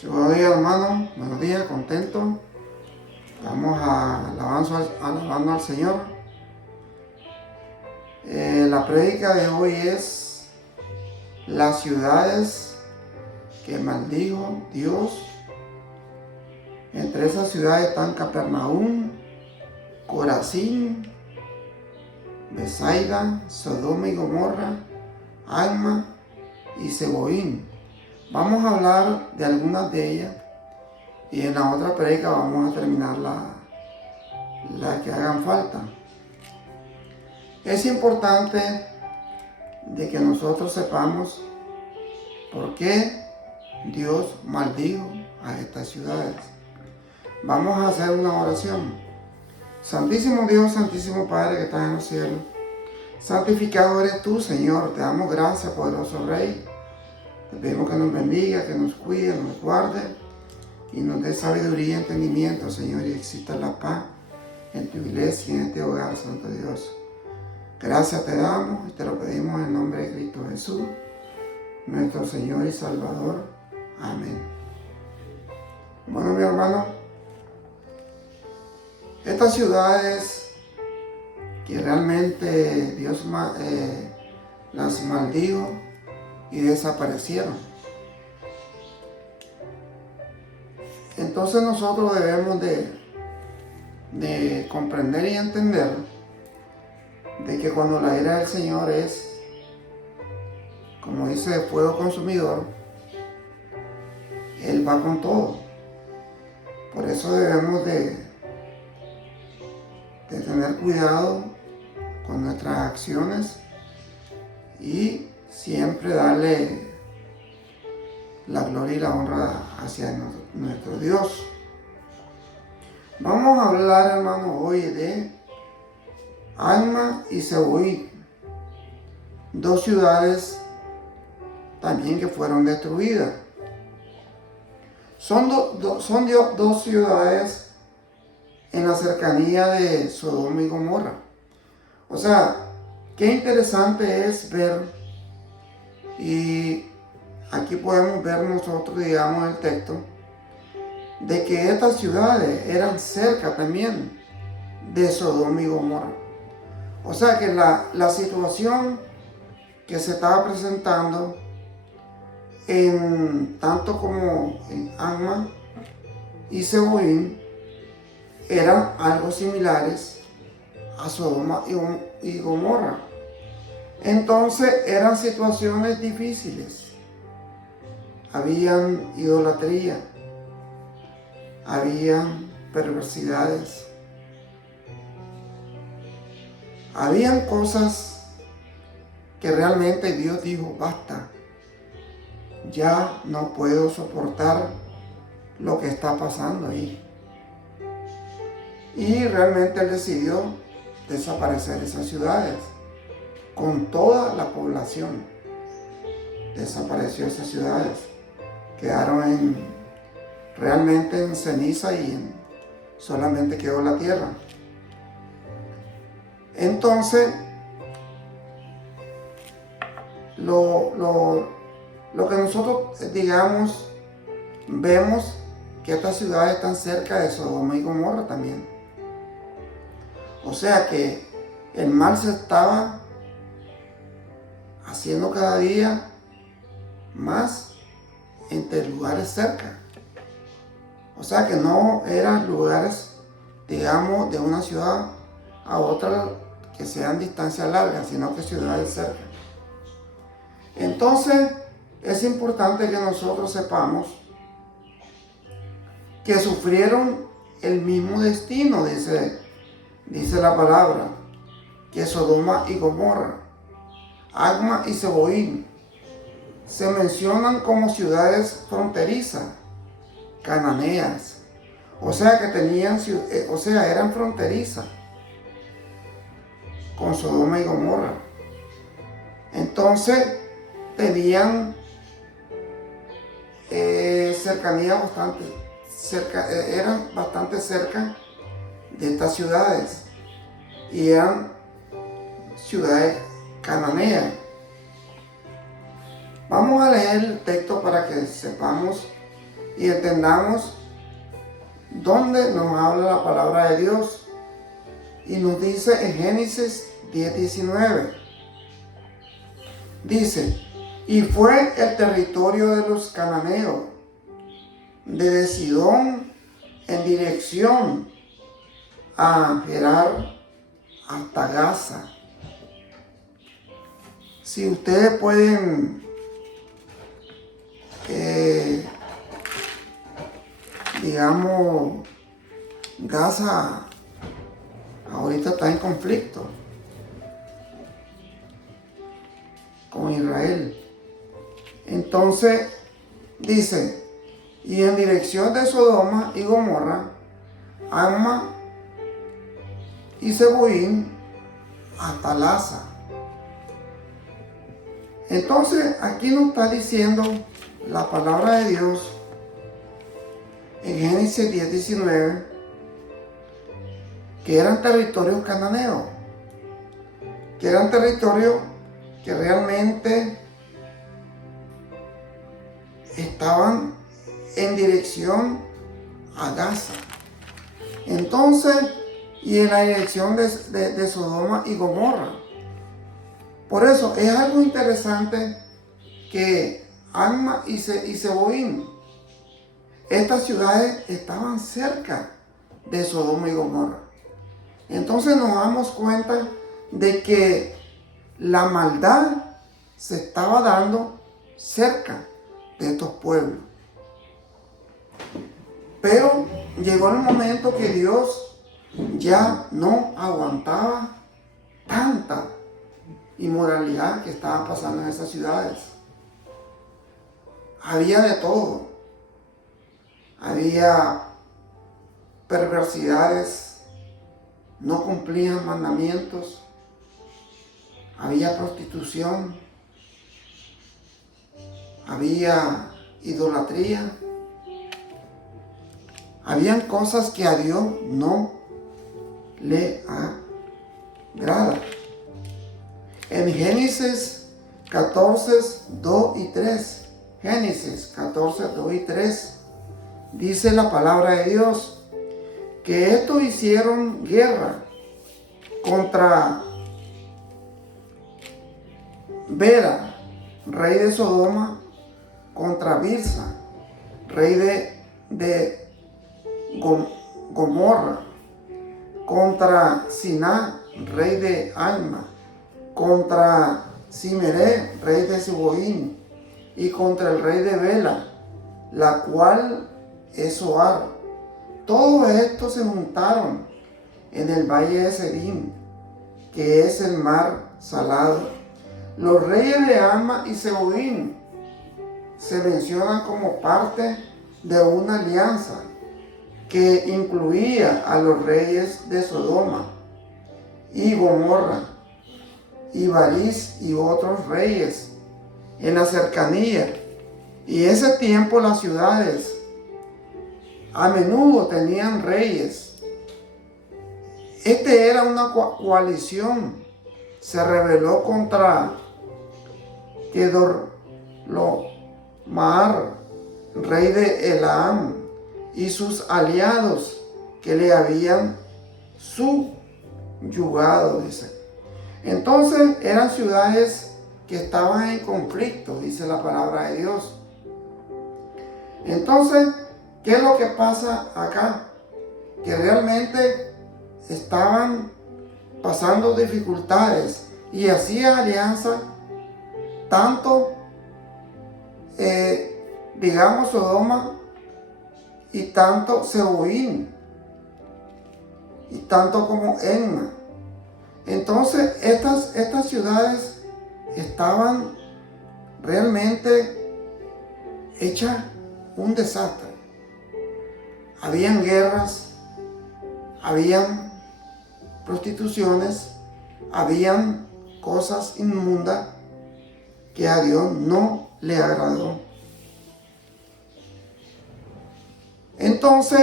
Sí, buenos días, hermano. Buenos días, contento. Estamos alabando al Señor. La prédica de hoy es las ciudades que maldijo Dios. Entre esas ciudades están Capernaum, Corazín, Besaida, Sodoma y Gomorra, Alma y Seboín. Vamos a hablar de algunas de ellas y en la otra prédica vamos a terminar la que hagan falta. Es importante de que nosotros sepamos por qué Dios maldijo a estas ciudades. Vamos a hacer una oración. Santísimo Dios, Santísimo Padre que estás en los cielos, santificado eres tú, Señor. Te damos gracias, poderoso Rey. Te pedimos que nos bendiga, que nos cuide, nos guarde y nos dé sabiduría y entendimiento, Señor, y exista la paz en tu iglesia y en este hogar, Santo Dios. Gracias te damos y te lo pedimos en el nombre de Cristo Jesús, nuestro Señor y Salvador. Amén. Bueno, mi hermano, estas ciudades que realmente Dios las maldijo y desaparecieron. Entonces nosotros debemos de comprender y entender de que cuando la ira del Señor es, como dice, de fuego consumidor, Él va con todo. Por eso debemos de tener cuidado con nuestras acciones y siempre darle la gloria y la honra hacia nuestro Dios. Vamos a hablar, hermano, hoy de Alma y Seboín, dos ciudades también que fueron destruidas. Son dos ciudades en la cercanía de Sodoma y Gomorra. O sea, qué interesante es ver, y aquí podemos ver nosotros, digamos, el texto, de que estas ciudades eran cerca también de Sodoma y Gomorra. O sea que la situación que se estaba presentando tanto como en Alma y Seboín eran algo similares a Sodoma y Gomorra. Entonces eran situaciones difíciles. Habían idolatría, habían perversidades, habían cosas que realmente Dios dijo, basta, ya no puedo soportar lo que está pasando ahí. Y realmente Él decidió desaparecer esas ciudades con toda la población. Desapareció esas ciudades, quedaron realmente en ceniza y solamente quedó la tierra. Entonces, lo que nosotros, digamos, vemos que estas ciudades están cerca de Sodoma y Gomorra también. O sea que el mal se estaba haciendo cada día más entre lugares cerca. O sea que no eran lugares, digamos, de una ciudad a otra que sean distancias largas, sino que ciudades cerca. Entonces, es importante que nosotros sepamos que sufrieron el mismo destino, dice la palabra, que Sodoma y Gomorra, Alma y Seboín. Se mencionan como ciudades fronterizas, cananeas. O sea que eran fronterizas con Sodoma y Gomorra. Entonces tenían cercanía bastante cerca, eran bastante cerca de estas ciudades y eran ciudades cananeas. Vamos a leer el texto para que sepamos y entendamos dónde nos habla la palabra de Dios. Y nos dice en Génesis 10:19. Dice, y fue el territorio de los cananeos, desde Sidón en dirección a Gerar hasta Gaza. Si ustedes pueden digamos, Gaza ahorita está en conflicto con Israel. Entonces dice, y en dirección de Sodoma y Gomorra, Adma y Zeboim hasta Laza. Entonces aquí nos está diciendo la palabra de Dios en Génesis 10:19 que eran territorios cananeos, que eran territorios que realmente estaban en dirección a Gaza. Entonces, y en la dirección de Sodoma y Gomorra. Por eso es algo interesante que Adma y Zeboim, estas ciudades estaban cerca de Sodoma y Gomorra. Entonces nos damos cuenta de que la maldad se estaba dando cerca de estos pueblos. Pero llegó el momento que Dios ya no aguantaba tanta inmoralidad que estaba pasando en esas ciudades. Había de todo. Había perversidades, no cumplían mandamientos, había prostitución, había idolatría, habían cosas que a Dios no le agrada. En Génesis 14:2-3, Génesis 14:2-3, dice la palabra de Dios que estos hicieron guerra contra Bera, rey de Sodoma, contra Birsa, rey de Gomorra, contra Siná, rey de Adma, contra Simeré, rey de Zeboim, y contra el rey de Bela, la cual es Zoar. Todos estos se juntaron en el valle de Sedim, que es el mar salado. Los reyes de Adma y Zeboim se mencionan como parte de una alianza que incluía a los reyes de Sodoma y Gomorra y Bariz y otros reyes en la cercanía. Y ese tiempo las ciudades a menudo tenían reyes. Este era una coalición. Se rebeló contra Kedorlaomer, rey de Elam, y sus aliados que le habían subyugado, dice. Entonces eran ciudades que estaban en conflicto, dice la palabra de Dios. Entonces, ¿qué es lo que pasa acá? Que realmente estaban pasando dificultades y hacía alianza tanto, digamos, Sodoma y tanto Zeboim y tanto como Enma. Entonces estas ciudades estaban realmente hechas un desastre. Habían guerras, habían prostituciones, habían cosas inmundas que a Dios no le agradó. Entonces,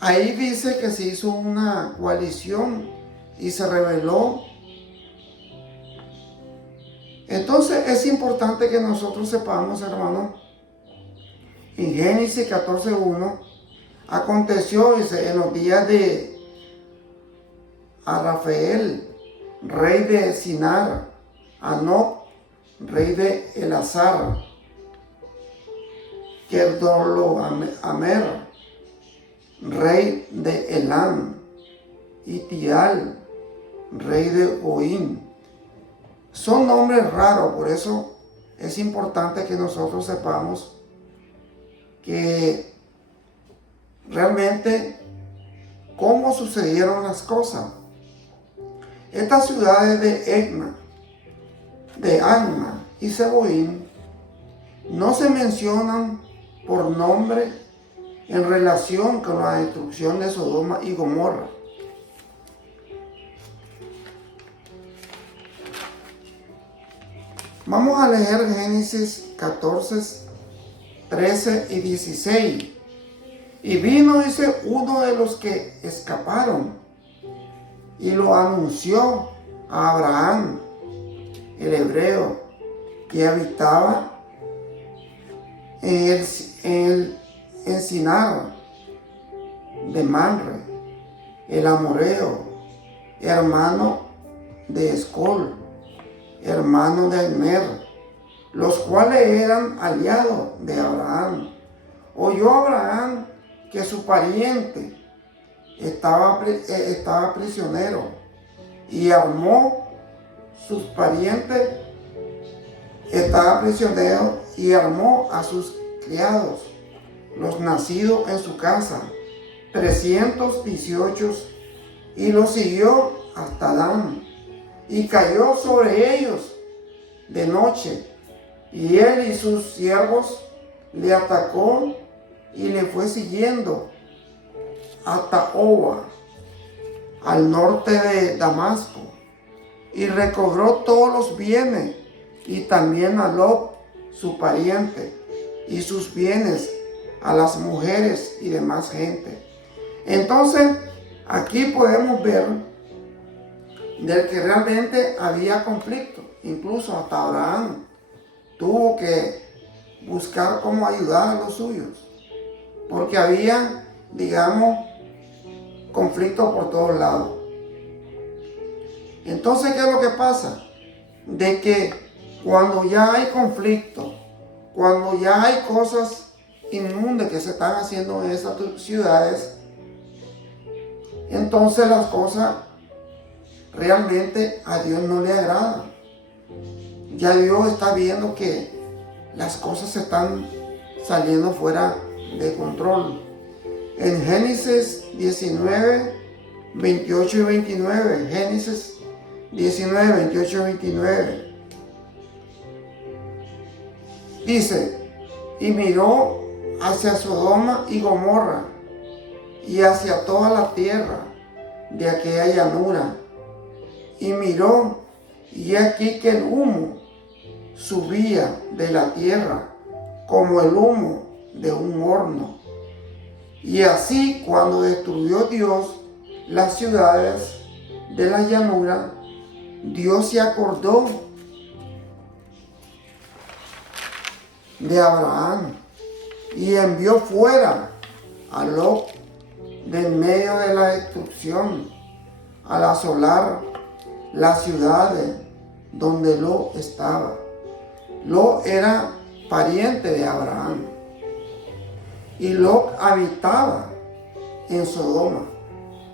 ahí dice que se hizo una coalición y se rebeló. Entonces, es importante que nosotros sepamos, hermanos, En Génesis 14:1, aconteció, dice, en los días de Rafael, rey de Sinar, Anoc, rey de Elazar, Kedorlaomer, rey de Elam, y Tial, rey de Goim. Son nombres raros, por eso es importante que nosotros sepamos que realmente cómo sucedieron las cosas. Estas ciudades de Agma y Seboín no se mencionan por nombre en relación con la destrucción de Sodoma y Gomorra. Vamos a leer Génesis 14, 13 y 16. Y vino, dice, uno de los que escaparon y lo anunció a Abraham, el hebreo, que habitaba en Sinar de Manre, el amorreo, hermano de Escol, hermano de Aner, los cuales eran aliados de Abraham. Oyó Abraham que su pariente estaba prisionero, y armó sus parientes, estaba prisionero, y armó a sus criados, los nacidos en su casa, 318, y los siguió hasta Dan, y cayó sobre ellos de noche, y él y sus siervos le atacó y le fue siguiendo hasta Oba, al norte de Damasco, y recobró todos los bienes, y también a Lot, su pariente, y sus bienes, a las mujeres y demás gente. Entonces, aquí podemos ver del que realmente había conflicto. Incluso hasta Abraham tuvo que buscar cómo ayudar a los suyos, porque había, digamos, conflicto por todos lados. Entonces, ¿qué es lo que pasa? De que cuando ya hay conflicto, cuando ya hay cosas inmundas que se están haciendo en esas ciudades, entonces las cosas realmente a Dios no le agradan. Ya Dios está viendo que las cosas se están saliendo fuera de control. En Génesis 19, 28 y 29, Génesis 19, 28 y 29, dice, y miró hacia Sodoma y Gomorra, y hacia toda la tierra de aquella llanura, y miró, y aquí que el humo subía de la tierra como el humo de un horno. Y así, cuando destruyó Dios las ciudades de la llanura, Dios se acordó de Abraham y envió fuera a Lot del medio de la destrucción, al asolar las ciudades donde Lot estaba. Lot era pariente de Abraham, y Lot habitaba en Sodoma.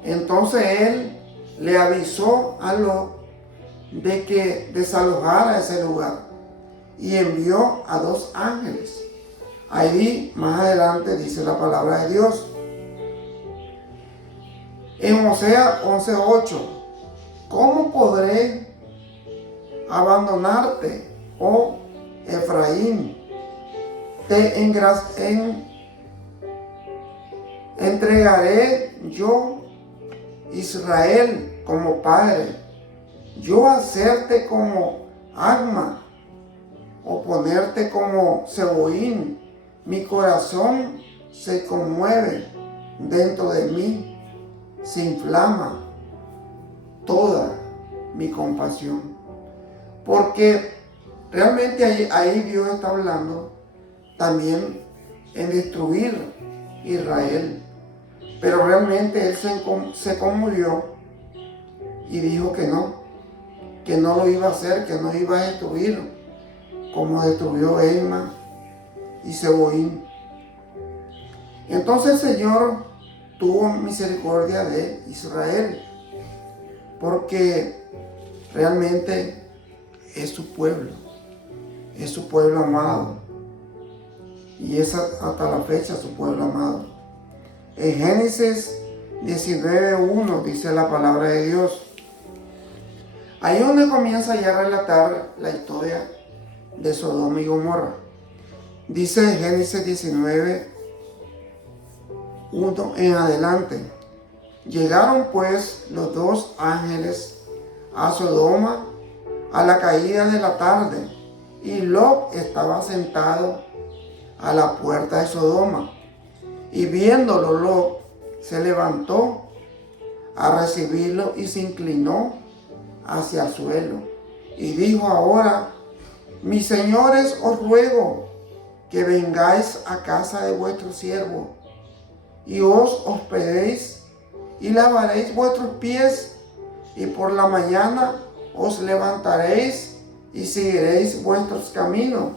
Entonces él le avisó a Lot de que desalojara ese lugar, y envió a 2 ángeles. Ahí más adelante dice la palabra de Dios. En Oseas 11:8, ¿cómo podré abandonarte, oh Efraín? Te entregaré yo, Israel, como padre, yo hacerte como Agma, o ponerte como Seboín. Mi corazón se conmueve dentro de mí, se inflama toda mi compasión. Porque realmente ahí Dios está hablando también en destruir Israel. Pero realmente él se conmovió y dijo que no lo iba a hacer, que no iba a destruir como destruyó Eima y Seboín. Entonces el Señor tuvo misericordia de Israel, porque realmente es su pueblo amado, y es hasta la fecha su pueblo amado. En Génesis 19:1 dice la palabra de Dios. Ahí donde comienza ya a relatar la historia de Sodoma y Gomorra. Dice Génesis 19:1 en adelante. Llegaron pues los dos ángeles a Sodoma a la caída de la tarde, y Lot estaba sentado a la puerta de Sodoma. Y viéndolo, Lot se levantó a recibirlo y se inclinó hacia el suelo. Y dijo: ahora, mis señores, os ruego que vengáis a casa de vuestro siervo, y os hospedéis, y lavaréis vuestros pies, y por la mañana os levantaréis y seguiréis vuestros caminos.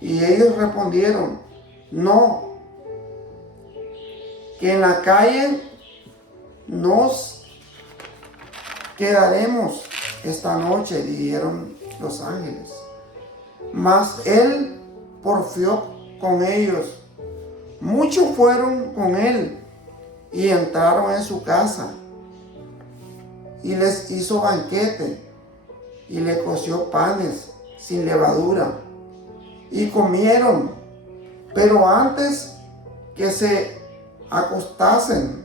Y ellos respondieron: no, que en la calle nos quedaremos esta noche, dijeron los ángeles. Mas él porfió con ellos. Muchos fueron con él y entraron en su casa, y les hizo banquete, y le coció panes sin levadura, y comieron. Pero antes que se acostasen,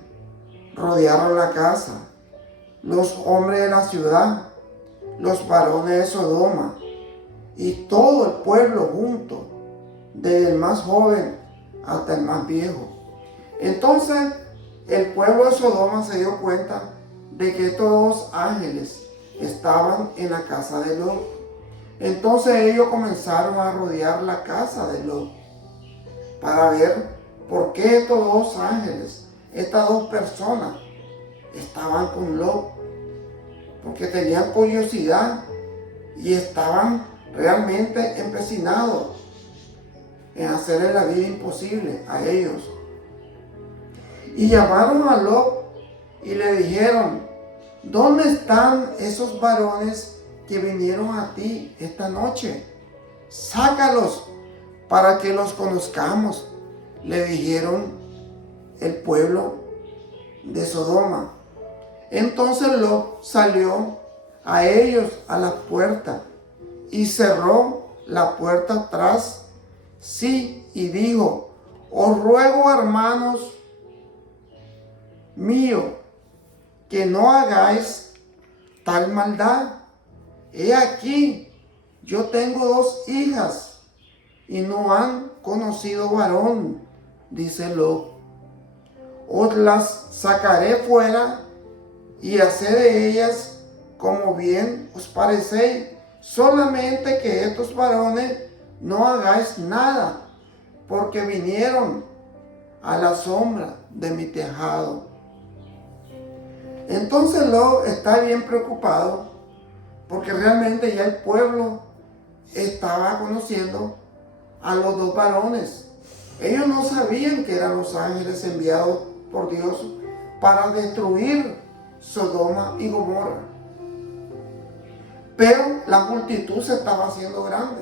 rodearon la casa los hombres de la ciudad, los varones de Sodoma, y todo el pueblo junto, desde el más joven hasta el más viejo. Entonces el pueblo de Sodoma se dio cuenta de que estos dos ángeles estaban en la casa de Lot. Entonces ellos comenzaron a rodear la casa de Lot para ver por qué estos dos ángeles, estas dos personas, estaban con Lot, porque tenían curiosidad y estaban realmente empecinados en hacerle la vida imposible a ellos. Y llamaron a Lot y le dijeron: ¿dónde están esos varones que vinieron a ti esta noche? Sácalos para que los conozcamos, le dijeron el pueblo de Sodoma. Entonces Lot salió a ellos a la puerta y cerró la puerta tras sí y dijo: os ruego, hermanos míos, que no hagáis tal maldad. He aquí, yo tengo dos hijas y no han conocido varón, dice Lot. Os las sacaré fuera y haced de ellas como bien os parecéis, solamente que estos varones no hagáis nada, porque vinieron a la sombra de mi tejado. Entonces Lot está bien preocupado, porque realmente ya el pueblo estaba conociendo a los dos varones. Ellos no sabían que eran los ángeles enviados por Dios para destruir Sodoma y Gomorra. Pero la multitud se estaba haciendo grande.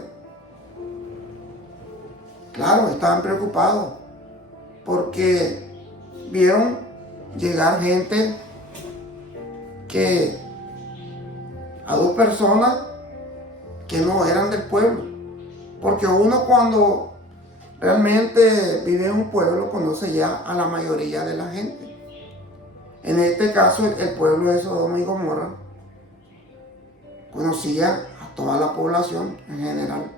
Claro, estaban preocupados porque vieron llegar gente a dos personas que no eran del pueblo. Porque uno, cuando realmente vive en un pueblo, conoce ya a la mayoría de la gente. En este caso, el pueblo de Sodoma y Gomorra conocía a toda la población en general.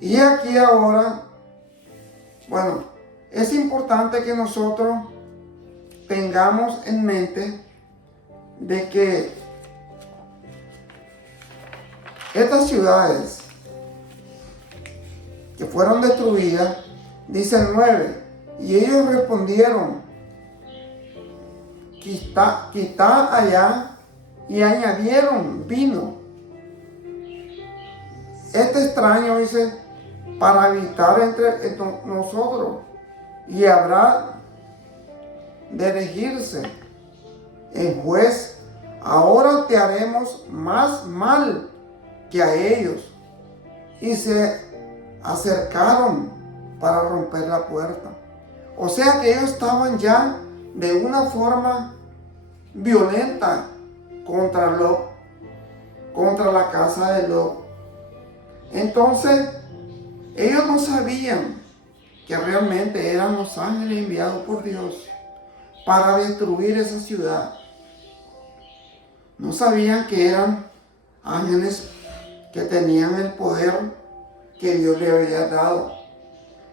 Y aquí ahora, bueno, es importante que nosotros tengamos en mente de que estas ciudades que fueron destruidas, dice el 9, y ellos respondieron, quitad allá, y añadieron vino. Este extraño, dice, para habitar entre nosotros, y habrá de elegirse en juez. Ahora te haremos más mal que a ellos. Y se acercaron para romper la puerta. O sea que ellos estaban ya de una forma violenta contra Lot, contra la casa de Lot. Entonces, ellos no sabían que realmente eran los ángeles enviados por Dios para destruir esa ciudad. No sabían que eran ángeles que tenían el poder que Dios le había dado.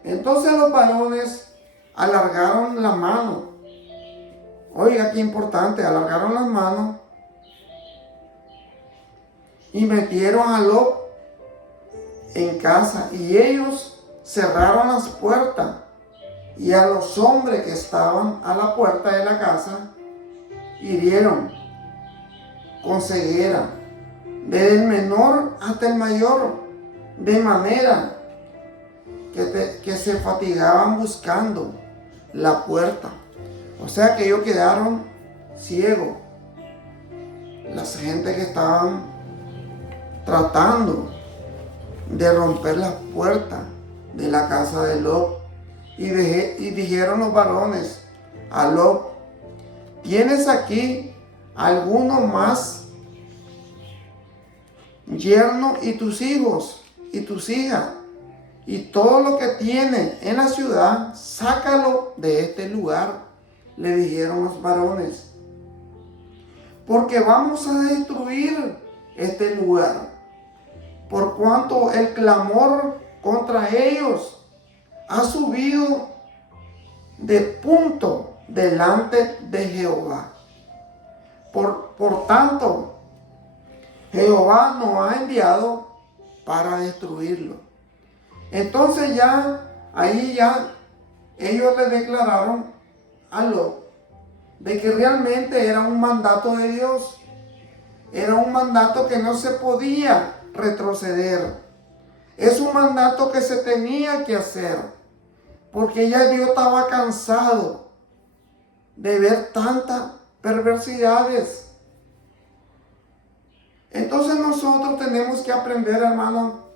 Entonces los varones alargaron la mano. Oiga, qué importante, alargaron las manos y metieron a Lot en casa, y ellos cerraron las puertas, y a los hombres que estaban a la puerta de la casa hirieron con ceguera, desde el menor hasta el mayor, de manera que se fatigaban buscando la puerta. O sea que ellos quedaron ciegos. Las gente que estaban tratando de romper las puertas de la casa de Lot. Y dijeron los varones a Lot, ¿tienes aquí alguno más yerno, y tus hijos y tus hijas y todo lo que tiene en la ciudad, sácalo de este lugar? Le dijeron los varones, porque vamos a destruir este lugar, por cuanto el clamor contra ellos ha subido de punto delante de Jehová. Por tanto, Jehová nos ha enviado para destruirlo. Entonces ahí ellos le declararon a Lot de que realmente era un mandato de Dios. Era un mandato que no se podía retroceder. Es un mandato que se tenía que hacer, porque ya Dios estaba cansado de ver tantas perversidades. Entonces nosotros tenemos que aprender, hermano,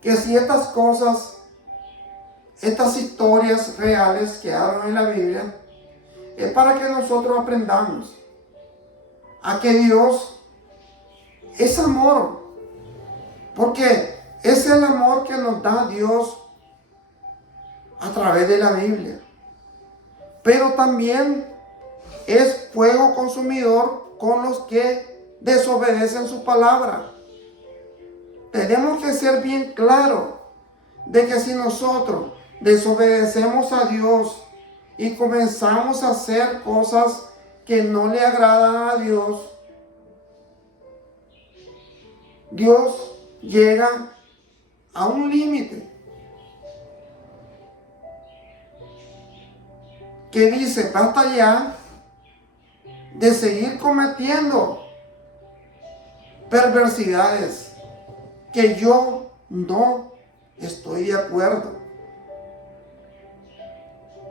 que si estas cosas, estas historias reales que hablan en la Biblia, es para que nosotros aprendamos a que Dios es amor, porque es el amor que nos da Dios a través de la Biblia. Pero también es fuego consumidor con los que desobedecen su palabra. Tenemos que ser bien claros de que si nosotros desobedecemos a Dios y comenzamos a hacer cosas que no le agradan a Dios, Dios llega a un límite que dice, basta ya de seguir cometiendo perversidades que yo no estoy de acuerdo.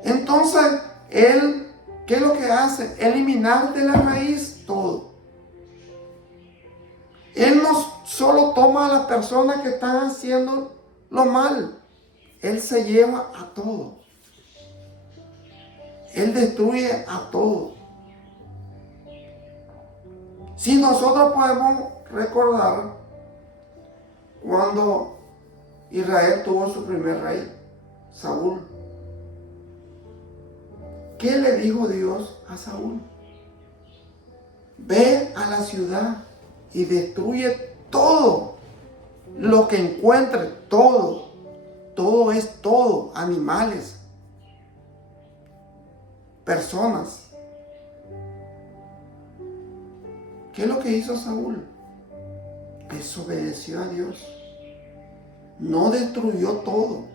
Entonces, Él, ¿qué es lo que hace? Eliminar de la raíz todo. Él no solo toma a las personas que están haciendo lo mal, Él se lleva a todo. Él destruye a todo. Si nosotros podemos recordar cuando Israel tuvo su primer rey, Saúl, ¿qué le dijo Dios a Saúl? Ve a la ciudad y destruye todo lo que encuentre, todo es todo, animales, personas. ¿Qué es lo que hizo Saúl? Desobedeció a Dios. no destruyó todo,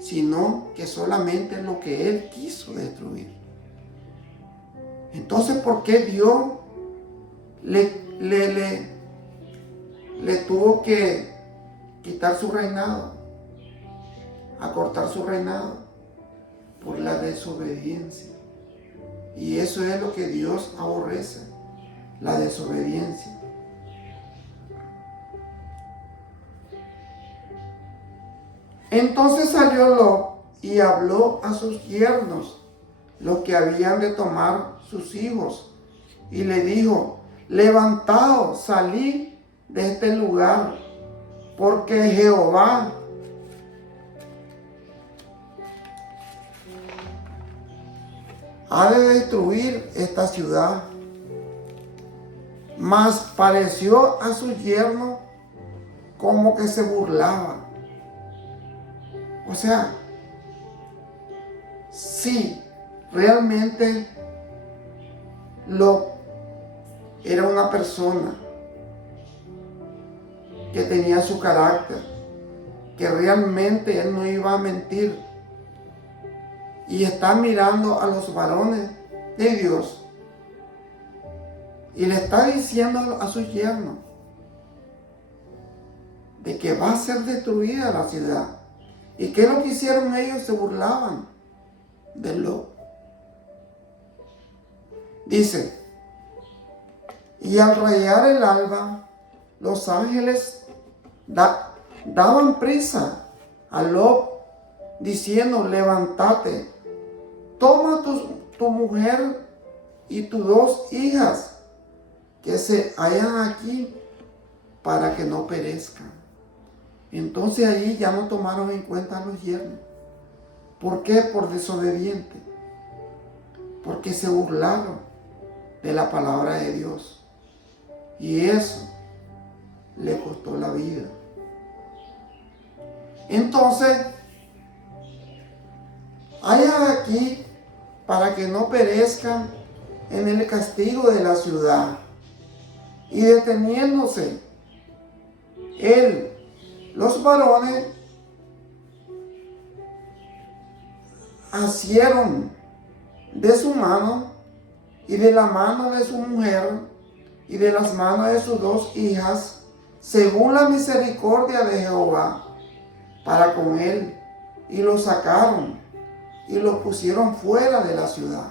sino que solamente lo que Él quiso destruir. Entonces, ¿por qué Dios le tuvo que quitar su reinado, acortar su reinado? Por la desobediencia. Y eso es lo que Dios aborrece, la desobediencia. Entonces salió Lot y habló a sus yernos, los que habían de tomar sus hijos, y le dijo: levantaos, salid de este lugar, porque Jehová ha de destruir esta ciudad. Mas pareció a su yerno como que se burlaba. O sea, sí, realmente Lot era una persona que tenía su carácter, que realmente él no iba a mentir. Y está mirando a los varones de Dios y le está diciendo a su yerno de que va a ser destruida la ciudad. ¿Y qué es lo que hicieron ellos? Se burlaban de Lot. Dice: y al rayar el alba, los ángeles daban prisa a Lot, diciendo: levántate, toma tu mujer y tus 2 hijas que se hallan aquí, para que no perezcan. Entonces ahí ya no tomaron en cuenta a los yernos. ¿Por qué? Por desobediente. Porque se burlaron de la palabra de Dios. Y eso le costó la vida. Entonces, hayan aquí para que no perezcan en el castigo de la ciudad. Y deteniéndose los varones asieron de su mano y de la mano de su mujer y de las manos de sus 2 hijas, según la misericordia de Jehová para con él, y lo sacaron y lo pusieron fuera de la ciudad.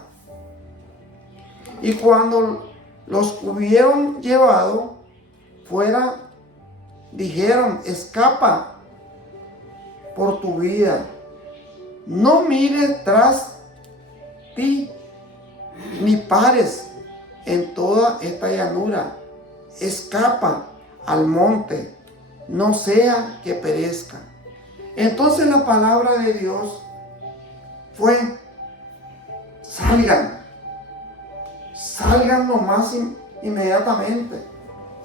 Y cuando los hubieron llevado fuera, dijeron: escapa por tu vida, no mires tras ti, ni pares en toda esta llanura, escapa al monte, no sea que perezca. Entonces la palabra de Dios fue: salgan lo más inmediatamente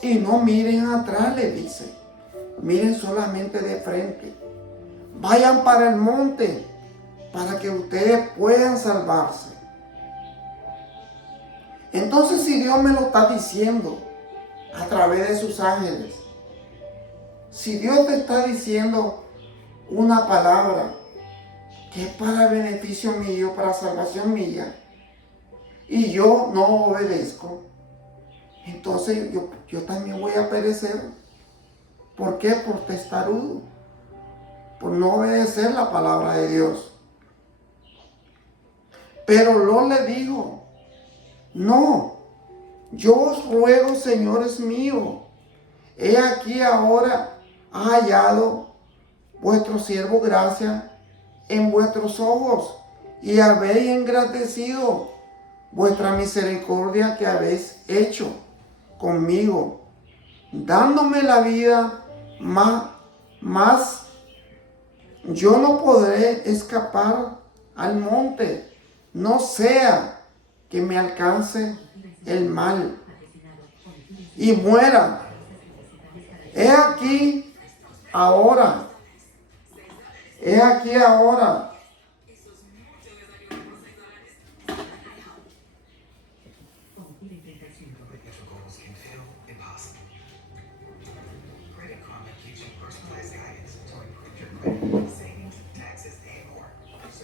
y no miren atrás, le dice, miren solamente de frente, vayan para el monte para que ustedes puedan salvarse. Entonces, si Dios me lo está diciendo a través de sus ángeles, si Dios te está diciendo una palabra que es para beneficio mío, para salvación mía, y yo no obedezco, entonces yo también voy a perecer. ¿Por qué? Por testarudo, por no obedecer la palabra de Dios. Pero Lot le dijo: no, yo os ruego, señores míos, he aquí ahora ha hallado vuestro siervo gracia en vuestros ojos, y habéis engrandecido vuestra misericordia que habéis hecho conmigo, dándome la vida, más yo no podré escapar al monte, no sea que me alcance el mal y muera. He aquí ahora.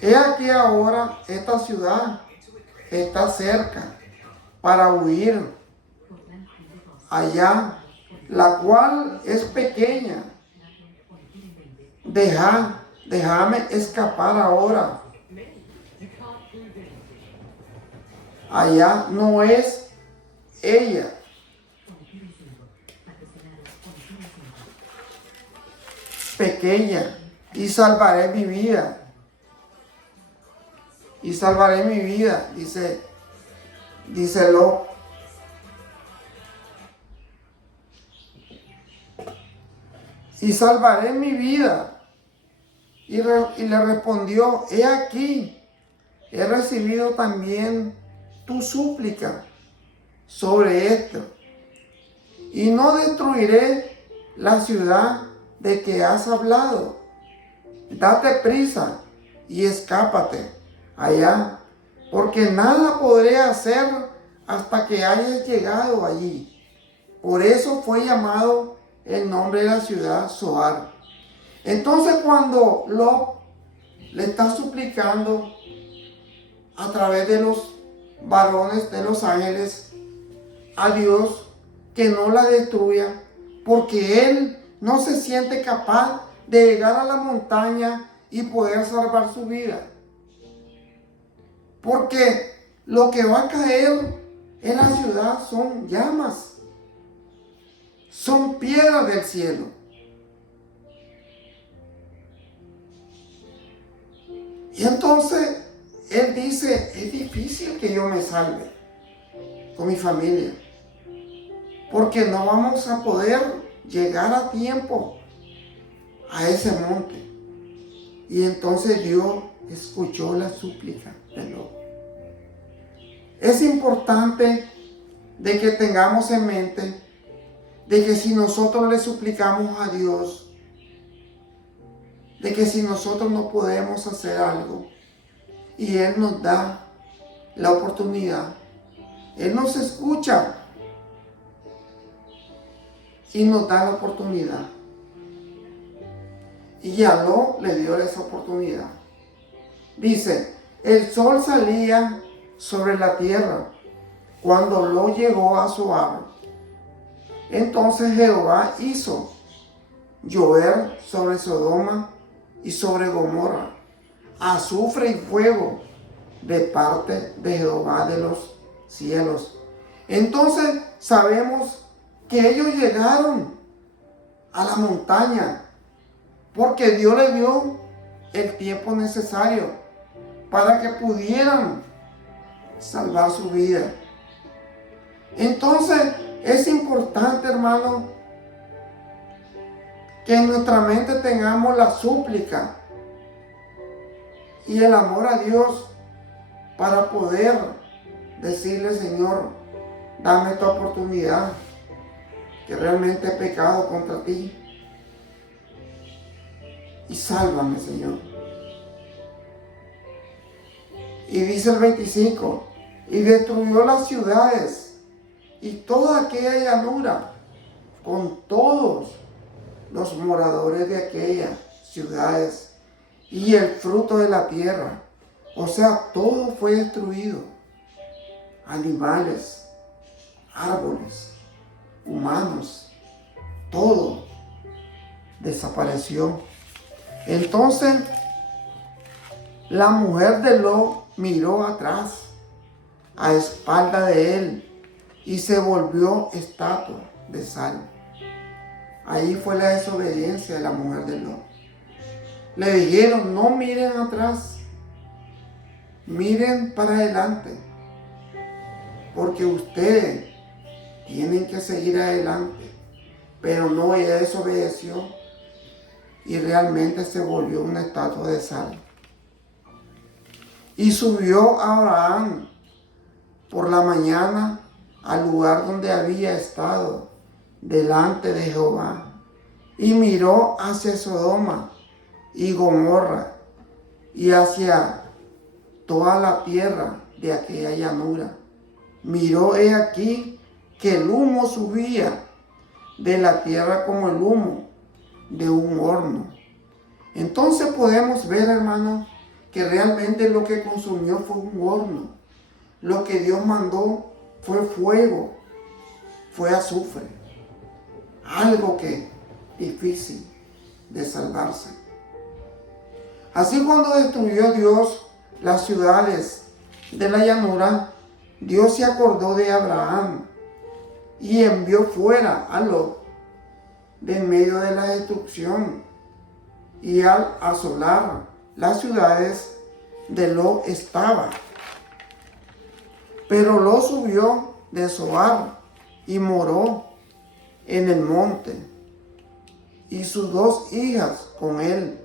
He aquí ahora esta ciudad está cerca para huir allá, la cual es pequeña. Déjame escapar ahora. Allá no es ella. Pequeña, y salvaré mi vida. Y salvaré mi vida, dice Lot. Y salvaré mi vida. Y le respondió, he aquí, he recibido también tu súplica sobre esto. Y no destruiré la ciudad de que has hablado. Date prisa y escápate allá, porque nada podré hacer hasta que hayas llegado allí. Por eso fue llamado el nombre de la ciudad Zoar. Entonces cuando Lot le está suplicando a través de los varones, de los ángeles, a Dios que no la destruya, porque él no se siente capaz de llegar a la montaña y poder salvar su vida. Porque lo que va a caer en la ciudad son llamas, son piedras del cielo. Y entonces él dice, es difícil que yo me salve con mi familia, porque no vamos a poder llegar a tiempo a ese monte. Y entonces Dios escuchó la súplica de Lot. Es importante de que tengamos en mente de que si nosotros le suplicamos a Dios, de que si nosotros no podemos hacer algo y Él nos da la oportunidad, Él nos escucha y nos da la oportunidad. Y a Lot le dio esa oportunidad. Dice, el sol salía sobre la tierra cuando Lot llegó a Zoar. Entonces Jehová hizo llover sobre Sodoma y sobre Gomorra azufre y fuego de parte de Jehová de los cielos. Entonces sabemos que ellos llegaron a la montaña porque Dios les dio el tiempo necesario para que pudieran salvar su vida. Entonces es importante, hermano, que en nuestra mente tengamos la súplica y el amor a Dios para poder decirle, Señor, dame esta oportunidad, que realmente he pecado contra ti, y sálvame, Señor. Y dice el 25, y destruyó las ciudades y toda aquella llanura con todos los moradores de aquellas ciudades y el fruto de la tierra. O sea, todo fue destruido. Animales, árboles, humanos, todo desapareció. Entonces, la mujer de Lot miró atrás, a espalda de él, y se volvió estatua de sal. Ahí fue la desobediencia de la mujer de Lot. Le dijeron, no miren atrás, miren para adelante, porque ustedes tienen que seguir adelante. Pero no, ella desobedeció y realmente se volvió una estatua de sal. Y subió Abraham por la mañana al lugar donde había estado delante de Jehová, y miró hacia Sodoma y Gomorra y hacia toda la tierra de aquella llanura. Miró, he aquí, que el humo subía de la tierra como el humo de un horno. Entonces podemos ver, hermano, que realmente lo que consumió fue un horno. Lo que Dios mandó fue fuego, fue azufre. Algo que difícil de salvarse. Así cuando destruyó Dios las ciudades de la llanura, Dios se acordó de Abraham y envió fuera a Lot de en medio de la destrucción. Y al asolar las ciudades de Lot estaba. Pero Lot subió de Zoar y moró en el monte, y sus 2 hijas con él,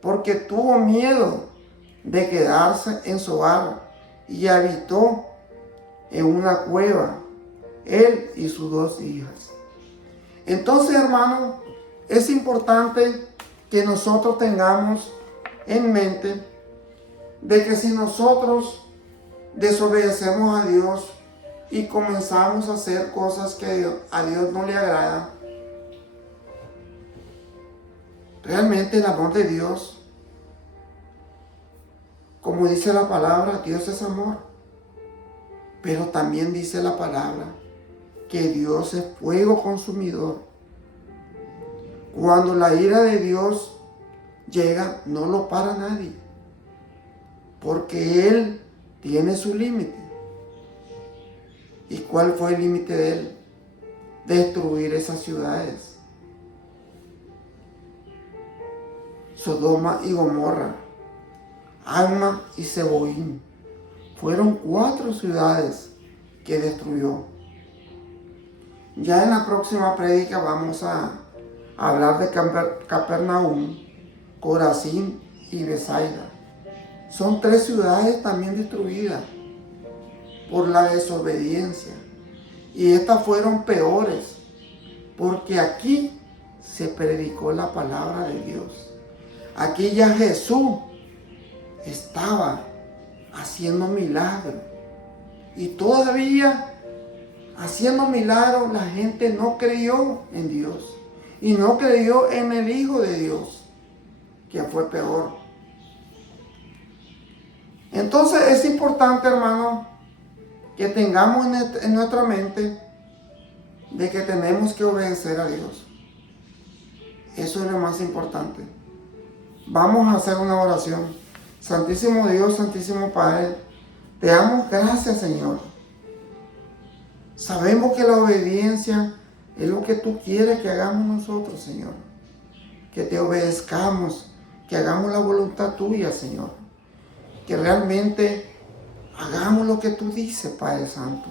porque tuvo miedo de quedarse en Zoar, y habitó en una cueva, él y sus 2 hijas. Entonces, hermanos, es importante que nosotros tengamos en mente de que si nosotros desobedecemos a Dios y comenzamos a hacer cosas que a Dios no le agradan, realmente el amor de Dios, como dice la palabra, Dios es amor. Pero también dice la palabra que Dios es fuego consumidor. Cuando la ira de Dios llega, no lo para nadie, porque Él tiene su límite. ¿Y cuál fue el límite de Él? Destruir esas ciudades. Sodoma y Gomorra, Adma y Zeboim. Fueron 4 ciudades que destruyó. Ya en la próxima prédica vamos a hablar de Capernaum, Corazín y Besaida. Son 3 ciudades también destruidas por la desobediencia. Y estas fueron peores, porque aquí se predicó la palabra de Dios. Aquí ya Jesús estaba haciendo milagros. Y todavía haciendo milagros, la gente no creyó en Dios. Y no creyó en el Hijo de Dios, que fue peor. Entonces es importante, hermano, que tengamos en nuestra mente de que tenemos que obedecer a Dios. Eso es lo más importante. Vamos a hacer una oración. Santísimo Dios, Santísimo Padre, te damos gracias, Señor. Sabemos que la obediencia es lo que tú quieres que hagamos nosotros, Señor. Que te obedezcamos, que hagamos la voluntad tuya, Señor. Que realmente hagamos lo que tú dices, Padre Santo.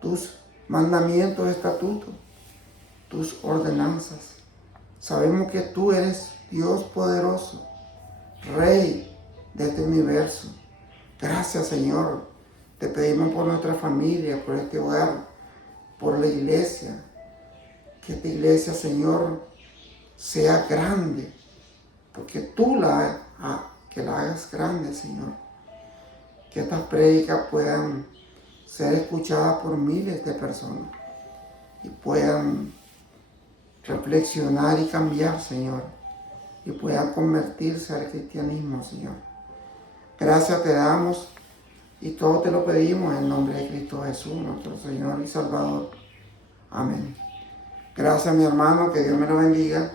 Tus mandamientos, estatutos, tus ordenanzas. Sabemos que tú eres Dios poderoso, Rey de este universo. Gracias, Señor. Te pedimos por nuestra familia, por este hogar, por la iglesia. Que esta iglesia, Señor, sea grande, porque tú que la hagas grande, Señor. Que estas prédicas puedan ser escuchadas por miles de personas y puedan reflexionar y cambiar, Señor, y puedan convertirse al cristianismo, Señor. Gracias te damos y todo te lo pedimos en nombre de Cristo Jesús, nuestro Señor y Salvador. Amén. Gracias, mi hermano, que Dios me lo bendiga.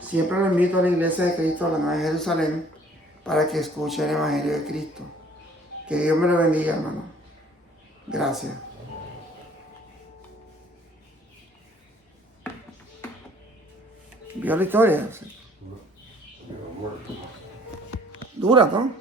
Siempre lo invito a la Iglesia de Cristo, a la Nueva Jerusalén, para que escuche el Evangelio de Cristo. Que Dios me lo bendiga, hermano. Gracias. ¿Vio la historia? Dura, ¿no?